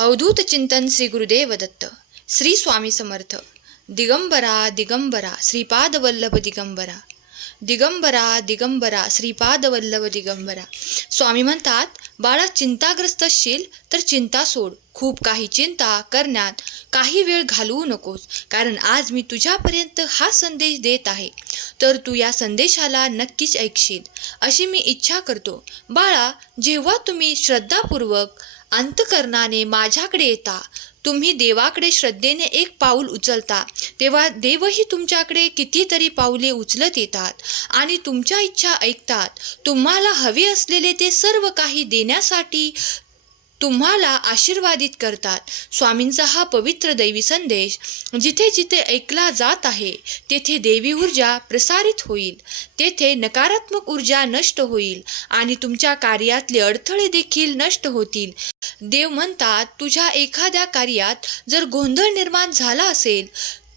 अवधूत चिंतन श्री गुरुदेव दत्त श्री स्वामी समर्थ. दिगंबरा दिगंबरा श्रीपाद वल्लभ दिगंबरा. दिगंबरा दिगंबरा श्रीपाद वल्लभ दिगंबरा. स्वामी म्हणतात बाळा चिंताग्रस्त असशील तर चिंता सोड. खूप काही चिंता करण्यात काही वेळ घालवू नकोस कारण आज मी तुझ्यापर्यंत हा संदेश देत आहे. तर तू या संदेशाला नक्कीच ऐकशील. अशी मी इच्छा करतो. बाळा जेव्हा तुम्ही श्रद्धापूर्वक अंतकरणाने माझ्याकडे येता. तुम्ही देवाकडे श्रद्धेने एक पाऊल उचलता. तेव्हा देवही तुमच्याकडे कितीतरी पाऊले उचलत येतात आणि तुमच्या इच्छा ऐकतात. तुम्हाला हवे असलेले ते सर्व काही देण्यासाठी तुम्हाला आशीर्वादित करतात. स्वामींचा हा पवित्र दैवी संदेश जिथे जिथे ऐकला जात आहे तेथे देवी ऊर्जा प्रसारित होईल. तेथे नकारात्मक ऊर्जा नष्ट होईल आणि तुमच्या कार्यातले अडथळे देखील नष्ट होतील. देव म्हणतात तुझ्या एखाद्या कार्यात जर गोंधळ निर्माण झाला असेल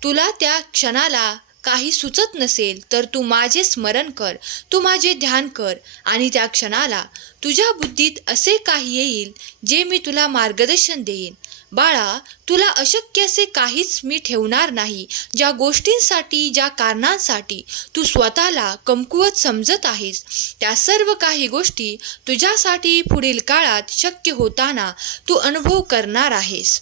तुला त्या क्षणाला काही सुचत नसेल तर तू माझे स्मरण कर तू माझे ध्यान कर आणि त्या क्षणाला तुझ्या बुद्धीत असे काही येईल जे मी तुला मार्गदर्शन देईन. बाळा तुला अशक्य असे काहीच मी ठेवणार नाही ज्या गोष्टींसाठी ज्या कारणांसाठी तू स्वतःला कमकुवत समजत आहेस. त्या सर्व काही गोष्टी तुझ्यासाठी पुढील काळात शक्य होताना तू अनुभव करणार आहेस.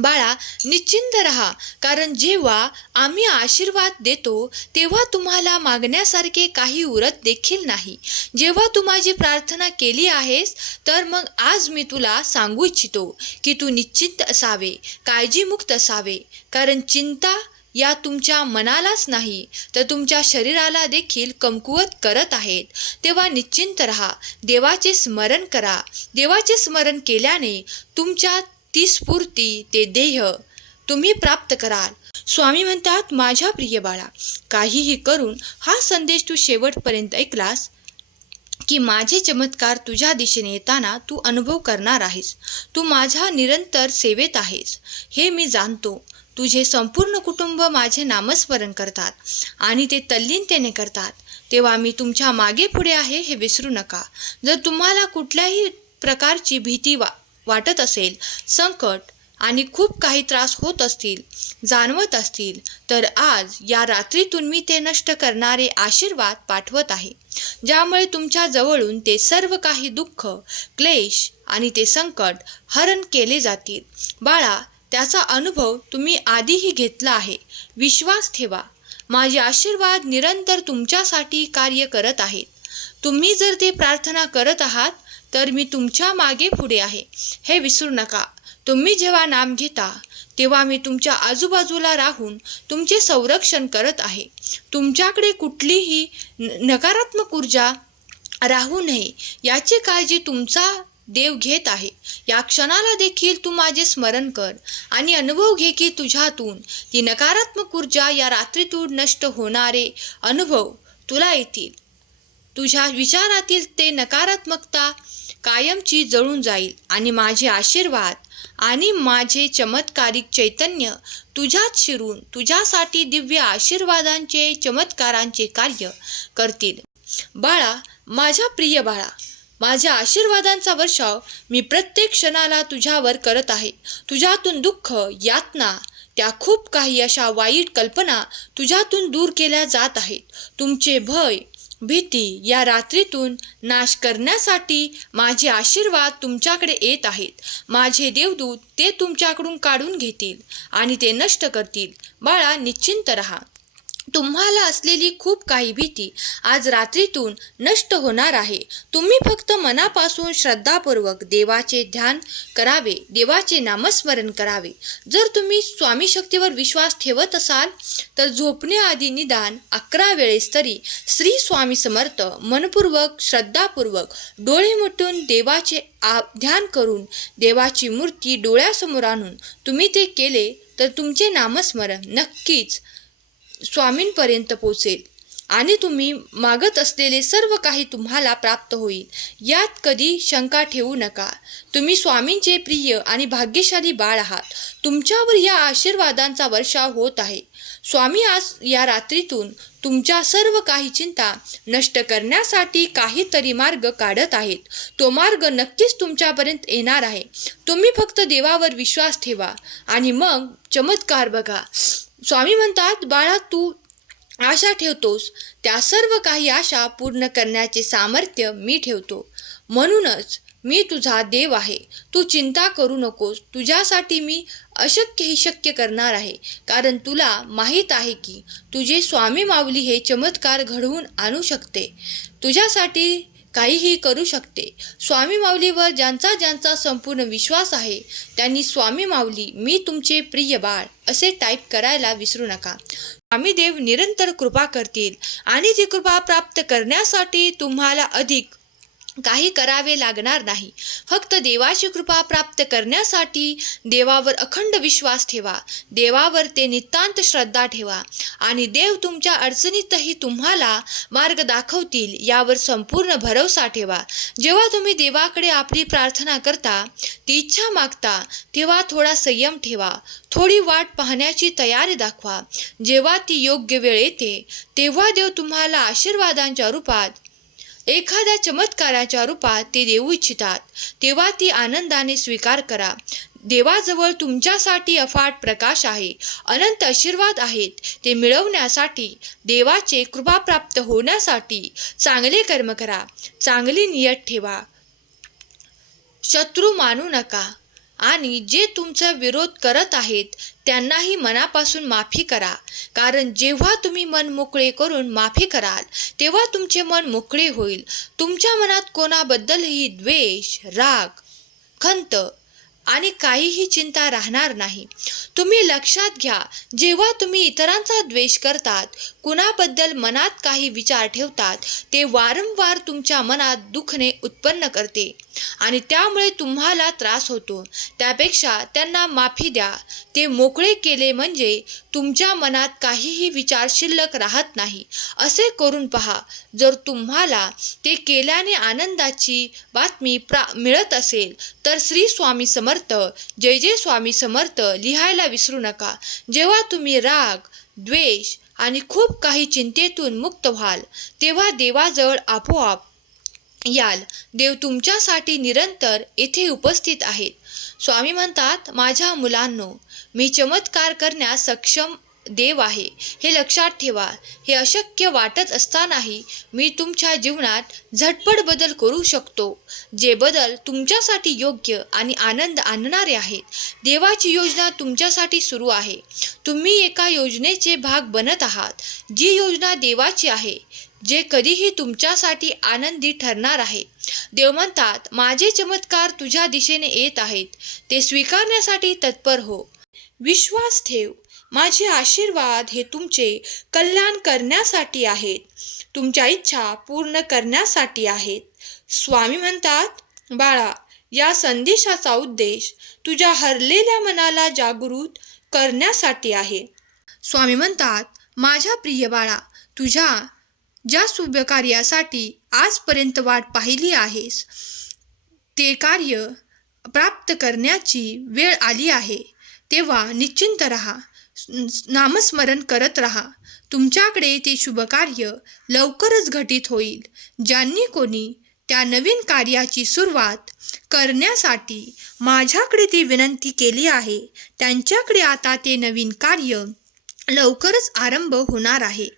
बाळा निश्चिंत रहा कारण जेव्हा आम्ही आशीर्वाद देतो तेव्हा तुम्हाला मागण्यासारखे काही उरत देखील नाही. जेव्हा तू माझी प्रार्थना केली आहेस तर मग आज मी तुला सांगू इच्छितो की तू निश्चिंत असावे काळजीमुक्त असावे कारण चिंता या तुमच्या मनालाच नाही तर तुमच्या शरीराला देखील कमकुवत करत आहेत. तेव्हा निश्चिंत रहा देवाचे स्मरण करा. देवाचे स्मरण केल्याने तुमच्या ती स्फूर्ती ते देह तुम्ही प्राप्त कराल. स्वामी म्हणतात माझ्या प्रिय बाळा काहीही करून हा संदेश तू शेवटपर्यंत ऐकलास की माझे चमत्कार तुझ्या दिशेने येताना तू अनुभव करणार आहेस. तू माझ्या निरंतर सेवेत आहेस. हे मी जाणतो. तुझे संपूर्ण कुटुंब माझे नामस्मरण करतात आणि ते तल्लीनतेने करतात. तेव्हा मी तुमच्या मागे पुढे आहे हे विसरू नका. जर तुम्हाला कुठल्याही प्रकारची भीती वा वाटत असेल संकट आणि खूप काही त्रास होत असतील जाणवत असतील तर आज या रात्रीतून मी ते नष्ट करणारे आशीर्वाद पाठवत आहे ज्यामुळे तुमच्या जवळून ते सर्व काही दुःख क्लेश आणि ते संकट हरण केले जातील. बाळा त्याचा अनुभव तुम्ही आधीही घेतला आहे. विश्वास ठेवा. माझे आशीर्वाद निरंतर तुमच्यासाठी कार्य करत आहेत. तुम्ही जर ते प्रार्थना करत आहात तर मी तुमच्या मागे पुढे आहे. हे विसरू नका. तुम्ही जेव्हा नाम घेता तेव्हा मी तुमच्या आजूबाजूला राहून तुमचे संरक्षण करत आहे. तुमच्याकडे कुठलीही न- नकारात्मक ऊर्जा राहू नये याची काळजी तुमचा देव घेत आहे. या क्षणाला देखील तू माझे स्मरण कर आणि अनुभव घे की तुझ्यातून ती नकारात्मक ऊर्जा या रात्रीतून नष्ट होणारे अनुभव तुला येतील. तुझ्या विचारातील ते नकारात्मकता कायमची जळून जाईल आणि माझे आशीर्वाद आणि माझे चमत्कारिक चैतन्य तुझ्यात शिरून तुझ्यासाठी दिव्य आशीर्वादांचे चमत्कारांचे कार्य करतील. बाळा माझ्या प्रिय बाळा माझ्या आशीर्वादांचा वर्षाव मी प्रत्येक क्षणाला तुझ्यावर करत आहे. तुझ्यातून दुःख यातना त्या खूप काही अशा वाईट कल्पना तुझ्यातून दूर केल्या जात आहेत. तुमचे भय भीती या रात्रीतून नाश करण्यासाठी माझे आशीर्वाद तुमच्याकडे येत आहेत. माझे देवदूत ते तुमच्याकडून काढून घेतील आणि ते नष्ट करतील. बाळा निश्चिंत रहा. तुम्हाला असलेली खूप काही भीती आज रात्रीतून नष्ट होणार आहे. तुम्ही फक्त मनापासून श्रद्धापूर्वक देवाचे ध्यान करावे देवाचे नामस्मरण करावे. जर तुम्ही स्वामी शक्तीवर विश्वास ठेवत असाल तर झोपण्याआधी निदान अकरा वेळेस तरी श्री स्वामी समर्थ मनपूर्वक श्रद्धापूर्वक डोळे मिटून देवाचे आ ध्यान करून देवाची मूर्ती डोळ्यासमोर आणून तुम्ही ते केले तर तुमचे नामस्मरण नक्कीच स्वामींपर्यंत पोचेल आणि तुम्ही मागत असलेले सर्व काही तुम्हाला प्राप्त होईल. यात कधी शंका ठेवू नका. तुम्ही स्वामींचे प्रिय आणि भाग्यशाली बाळ आहात. तुमच्यावर या आशीर्वादांचा वर्षाव होत आहे. स्वामी आज या रात्रीतून तुमच्या सर्व काही चिंता नष्ट करण्यासाठी काहीतरी मार्ग काढत आहेत. तो मार्ग नक्कीच तुमच्यापर्यंत येणार आहे. तुम्ही फक्त देवावर विश्वास ठेवा. आणि मग चमत्कार बघा. स्वामी म्हणतात बाळा तू आशा ठेवतोस. त्या सर्व काही आशा पूर्ण करण्याचे सामर्थ्य मी ठेवतो. म्हणूनच मी तुझा देव आहे. तू चिंता करू नकोस. तुझ्यासाठी मी अशक्यही शक्य करणार आहे. कारण तुला माहीत आहे की तुझे स्वामी माऊली हे चमत्कार घडवून आणू शकते. तुझ्यासाठी काहीही करू शकते. स्वामी माऊलीवर ज्यांचा ज्यांचा संपूर्ण विश्वास आहे त्यांनी स्वामी माऊली मी तुमचे प्रिय बाळ असे टाईप करायला विसरू नका. स्वामी देव निरंतर कृपा करतील आणि ती कृपा प्राप्त करण्यासाठी तुम्हाला अधिक काही करावे लागणार नाही. फक्त देवाची कृपा प्राप्त करण्यासाठी देवावर अखंड विश्वास ठेवा. देवावर ते नितांत श्रद्धा ठेवा. आणि देव तुमच्या अडचणीतही तुम्हाला मार्ग दाखवतील यावर संपूर्ण भरवसा ठेवा. जेव्हा तुम्ही देवाकडे आपली प्रार्थना करता ती इच्छा मागता तेव्हा थोडा संयम ठेवा. थोडी वाट पाहण्याची तयारी दाखवा. जेव्हा ती योग्य वेळ येते तेव्हा देव तुम्हाला आशीर्वादांच्या रूपात एखाद्या चमत्काराच्या रूपात ते देऊ इच्छितात तेव्हा ती आनंदाने स्वीकार करा. देवाजवळ तुमच्यासाठी अफाट प्रकाश आहे अनंत आशीर्वाद आहेत. ते मिळवण्यासाठी देवाचे कृपा प्राप्त होण्यासाठी चांगले कर्म करा. चांगली नियत ठेवा. शत्रू मानू नका. आणि जे तुमचा विरोध करत आहेत त्यांनाही मनापासून माफी करा. कारण जेव्हा तुम्ही मन मोकळे करून माफी कराल तेव्हा तुमचे मन मोकळे होईल. तुमच्या मनात कोणाबद्दलही द्वेष राग खंत आणि काहीही चिंता राहणार नाही. तुम्ही लक्षात घ्या जेव्हा तुम्ही इतरांचा द्वेष करतात कुणाबद्दल मनात काही विचार ठेवतात ते वारंवार तुमच्या मनात दुखणे उत्पन्न करते आणि त्यामुळे तुम्हाला त्रास होतो. त्यापेक्षा त्यांना माफी द्या. ते मोकळे केले म्हणजे तुमच्या मनात काहीही विचार शिल्लक राहत नाही. असे करून पहा जर तुम्हाला ते केल्याने आनंदाची बातमी प्रा मिळत असेल तर श्री स्वामी समर्थ जय जय स्वामी समर्थ लिहायला विसरू नका. जेव्हा तुम्ही राग द्वेष आणि खूप काही चिंतेतून मुक्त व्हाल तेव्हा देवाजवळ आपोआप याल. देव तुमच्यासाठी निरंतर येथे उपस्थित आहेत. स्वामी म्हणतात माझ्या मुलांनो मी चमत्कार करण्यास सक्षम देव आहे. हे लक्षात ठेवा. हे अशक्य वाटत असतानाही मी तुमच्या जीवनात झटपट बदल करू शकतो. जे बदल तुमच्यासाठी योग्य आणि आनंद आणणारे आहेत. देवाची योजना तुमच्यासाठी सुरू आहे. तुम्ही एका योजनेचे भाग बनत आहात. जी योजना देवाची आहे जे कधीही तुमच्यासाठी आनंदी ठरणार आहे. देव म्हणतात माझे चमत्कार तुझ्या दिशेने येत आहेत. ते स्वीकारण्यासाठी तत्पर हो. विश्वास ठेव. माझे आशीर्वाद हे तुमचे कल्याण करण्यासाठी आहेत. तुमच्या इच्छा पूर्ण करण्यासाठी आहेत. स्वामी म्हणतात बाळा या संदेशाचा उद्देश तुझ्या हरलेल्या मनाला जागृत करण्यासाठी आहे. स्वामी म्हणतात माझ्या प्रिय बाळा तुझ्या ज्या शुभ कार्यासाठी आजपर्यंत वाट पाहिली आहेस ते कार्य प्राप्त करण्याची वेळ आली आहे. तेव्हा निश्चिंत रहा. नामस्मरण करत राहा. तुमच्याकडे ते शुभकार्य लवकरच घटित होईल. ज्यांनी कोणी त्या नवीन कार्याची सुरुवात करण्यासाठी माझ्याकडे ती विनंती केली आहे त्यांच्याकडे आता ते नवीन कार्य लवकरच आरंभ होणार आहे.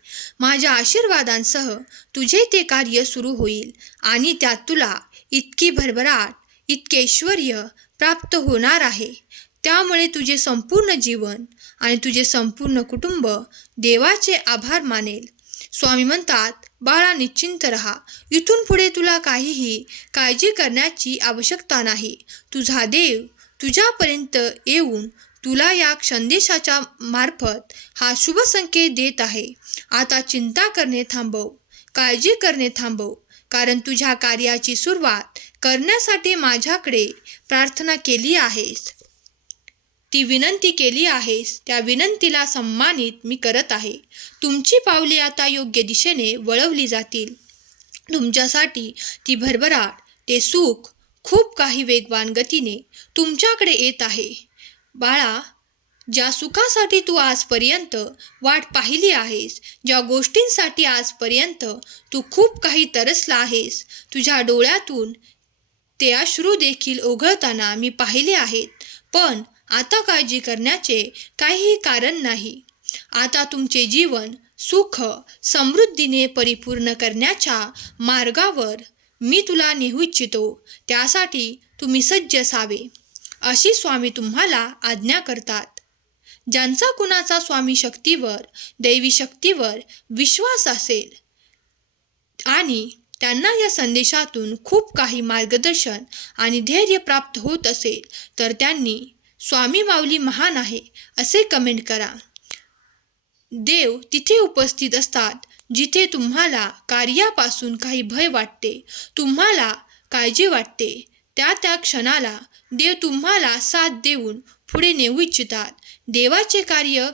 माझ्या आशीर्वादांसह तुझे ते कार्य सुरू होईल आणि त्यात तुला इतकी भरभराट इतके ऐश्वर प्राप्त होणार आहे. त्यामुळे तुझे संपूर्ण जीवन आणि तुझे संपूर्ण कुटुंब देवाचे आभार मानेल. स्वामी म्हणतात बाळा निश्चिंत रहा. इथून पुढे तुला काहीही काळजी करण्याची आवश्यकता नाही. तुझा देव तुझ्यापर्यंत येऊन तुला या संदेशाच्या मार्फत हा शुभ संकेत देत आहे. आता चिंता करणे थांबव. काळजी करणे थांबव. कारण तुझ्या कार्याची सुरुवात करण्यासाठी माझ्याकडे प्रार्थना केली आहेस. ती विनंती केली आहेस त्या विनंतीला सन्मानित मी करत आहे. तुमची पावले आता योग्य दिशेने वळवली जातील. तुमच्यासाठी ती भरभराट ते सुख खूप काही वेगवान गतीने तुमच्याकडे येत आहे. बाळा ज्या सुखासाठी तू आजपर्यंत वाट पाहिली आहेस ज्या गोष्टींसाठी आजपर्यंत तू खूप काही तरसला आहेस तुझ्या डोळ्यातून ते अश्रू देखील ओघळताना मी पाहिले आहेत. पण आता काळजी करण्याचे काहीही कारण नाही. आता तुमचे जीवन सुख समृद्धीने परिपूर्ण करण्याच्या मार्गावर मी तुला नेऊ इच्छितो त्यासाठी तुम्ही सज्ज असावे अशी स्वामी तुम्हाला आज्ञा करतात. ज्यांचा कुणाचा स्वामी शक्तीवर दैवी शक्तीवर विश्वास असेल आणि त्यांना या संदेशातून खूप काही मार्गदर्शन आणि धैर्य प्राप्त होत असेल तर त्यांनी स्वामी माऊली महान आहे असे कमेंट करा. देव तिथे उपस्थित असतात जिथे तुम्हाला कार्यापासून काही भय वाटते तुम्हाला काळजी वाटते. त्या त्या क्षणाला देव तुम्हाला साथ देऊन पुढे नेऊ इच्छितात. देवाचे कार्य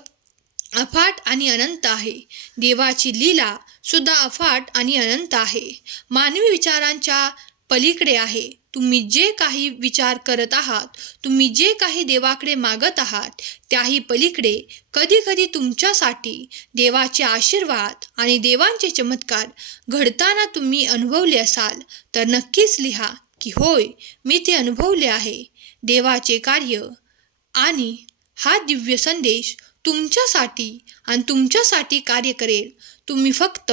अफाट आणि अनंत आहे. देवाची लीला सुद्धा अफाट आणि अनंत आहे. मानवी विचारांच्या पलीकडे आहे. तुम्ही जे काही विचार करत आहात तुम्ही जे काही देवाकडे मागत आहात त्याही पलीकडे कधी कधी तुमच्यासाठी देवाचे आशीर्वाद आणि देवांचे चमत्कार घडताना तुम्ही अनुभवले असाल तर नक्कीच लिहा की होय मी ते अनुभवले आहे. देवाचे कार्य आणि हा दिव्य संदेश तुमच्यासाठी आणि तुमच्यासाठी कार्य करेल. तुम्ही फक्त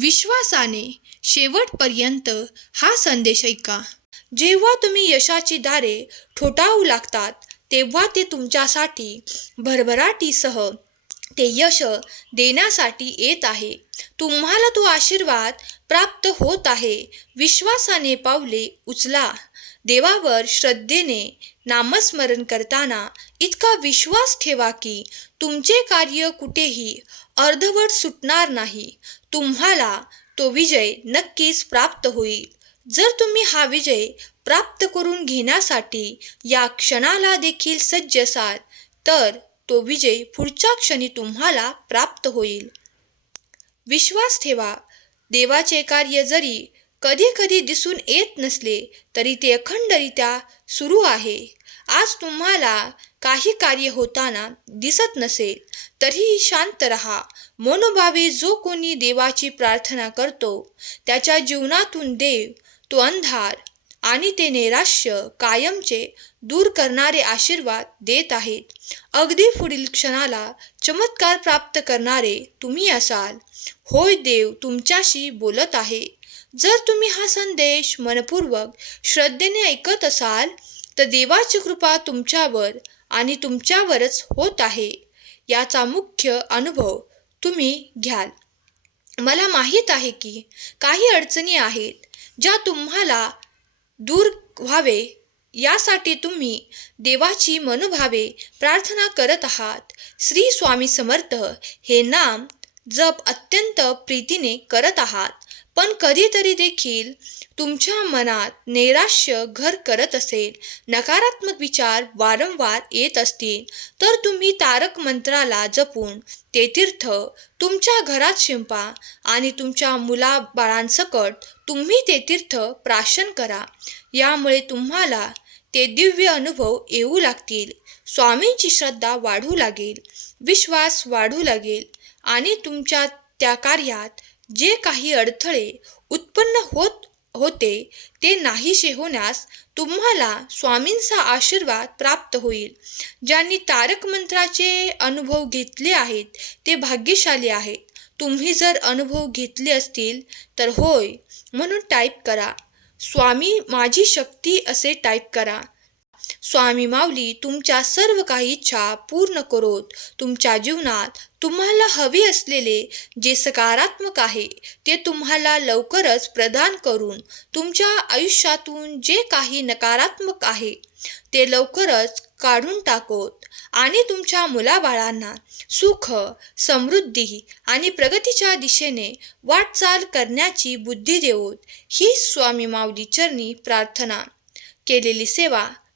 विश्वासाने शेवटपर्यंत हा संदेश ऐका. जेव्हा तुम्ही यशाची दारे ठोठावू लागतात तेव्हा ते तुमच्यासाठी भरभराटीसह ते यश देण्यासाठी येत आहे. तुम्हाला तो आशीर्वाद प्राप्त होत आहे. विश्वासाने पावले उचला. देवावर श्रद्धेने नामस्मरण करताना इतका विश्वास ठेवा की तुमचे कार्य कुठेही अर्धवट सुटणार नाही. तुम्हाला तो विजय नक्कीच प्राप्त होईल. जर तुम्ही हा विजय प्राप्त करून घेण्यासाठी या क्षणाला देखील सज्ज असाल तर तो विजय पुढच्या क्षणी तुम्हाला प्राप्त होईल. विश्वास ठेवा देवाचे कार्य जरी कधी कधी दिसून येत नसले तरी ते अखंडरित्या सुरू आहे. आज तुम्हाला काही कार्य होताना दिसत नसेल तरीही शांत रहा. मनोभावे जो कोणी देवाची प्रार्थना करतो त्याच्या जीवनातून देव तो अंधार आणि ते नैराश्य कायमचे दूर करणारे आशीर्वाद देत आहेत. अगदी पुढील क्षणाला चमत्कार प्राप्त करणारे तुम्ही असाल. होय देव तुमच्याशी बोलत आहे. जर तुम्ही हा संदेश मनपूर्वक श्रद्धेने ऐकत असाल तर देवाची कृपा तुमच्यावर आणि तुमच्यावरच होत आहे. याचा मुख्य अनुभव तुम्ही घ्याल. मला माहीत आहे की काही अडचणी आहेत ज्या तुम्हाला दूर व्हावे. यासाठी तुम्ही देवाची मनोभावे प्रार्थना करत आहात. श्री स्वामी समर्थ हे नाम जप अत्यंत प्रीतीने करत आहात. पण कधीतरी देखील तुमच्या मनात नैराश्य घर करत असेल नकारात्मक विचार वारंवार येत असतील तर तुम्ही तारक मंत्राला जपून ते तीर्थ तुमच्या घरात शिंपा आणि तुमच्या मुलाबाळांसकट तुम्ही ते तीर्थ प्राशन करा. यामुळे तुम्हाला ते दिव्य अनुभव येऊ लागतील स्वामींची श्रद्धा वाढू लागेल विश्वास वाढू लागेल आणि तुमच्या त्या कार्यात जे काही अडथळे उत्पन्न होत होते ते नाहीसे होण्यास तुम्हाला स्वामींचा आशीर्वाद प्राप्त होईल. ज्यांनी तारक मंत्राचे अनुभव घेतले आहेत ते भाग्यशाली आहेत. तुम्ही जर अनुभव घेतले असतील तर होय म्हणून टाईप करा. स्वामी माझी शक्ती असे टाईप करा. स्वामी माऊली तुमच्या सर्व काही इच्छा पूर्ण करोत. तुमच्या जीवनात तुम्हाला हवे असलेले जे सकारात्मक आहे ते तुम्हाला लवकरच प्रदान करून तुमच्या आयुष्यातून जे काही नकारात्मक आहे ते लवकरच काढून टाकोत. आणि तुमच्या मुलाबाळांना सुख समृद्धी आणि प्रगतीच्या दिशेने वाटचाल करण्याची बुद्धी देऊत ही स्वामी माऊली चरणी प्रार्थना. केलेली सेवा